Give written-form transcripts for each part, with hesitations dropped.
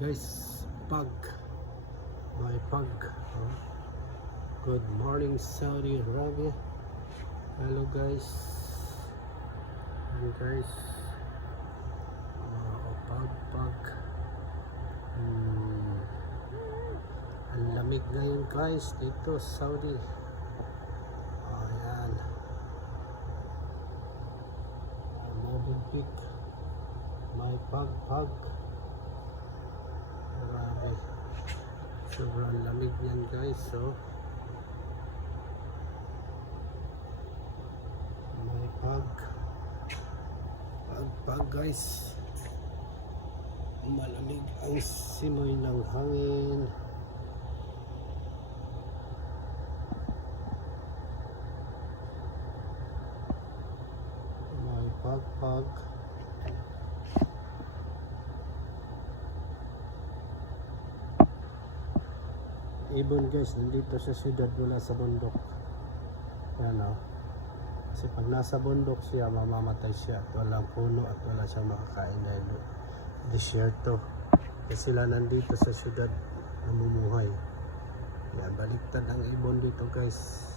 Guys, pag may pag good morning Saudi Arabia. Hello guys, and guys, pag ang lamig ngayon guys dito sa Saudi. Ayan, mabuntik, may pag grabe, sobrang lamig yan guys. So may pag guys, malamig ang simoy ng hangin. May pag ibon guys, nandito sa siyudad, wala sa bundok. Yan o. Kasi pag nasa bundok siya, mamamatay siya at walang puno at wala siyang makakain dahil disyerto. Kasi sila nandito sa siyudad namumuhay. Yan, baliktad ang ibon dito guys.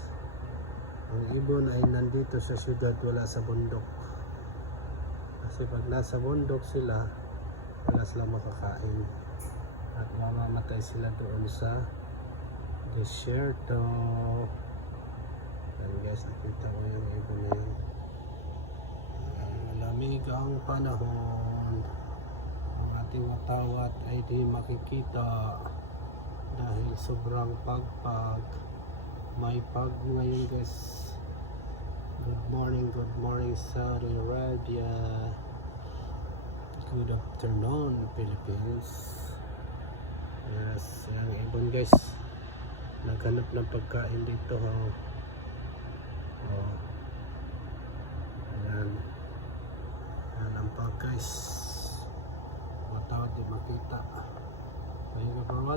Ang ibon ay nandito sa siyudad, wala sa bundok. Kasi pag nasa bundok sila, wala silang makakain at mamamatay sila doon sa disyerto. Yan guys, nakita ko yung ibon na yun. Malamig ang panahon, ang ating watawat ay di makikita dahil sobrang pag may pag ngayon guys. Good morning Saudi Arabia, good afternoon Philippines. Yes, ang ibon guys, naghanap ng pagkain dito ha. Ayan, ayan ang pag guys, matawad di makita. Ayun,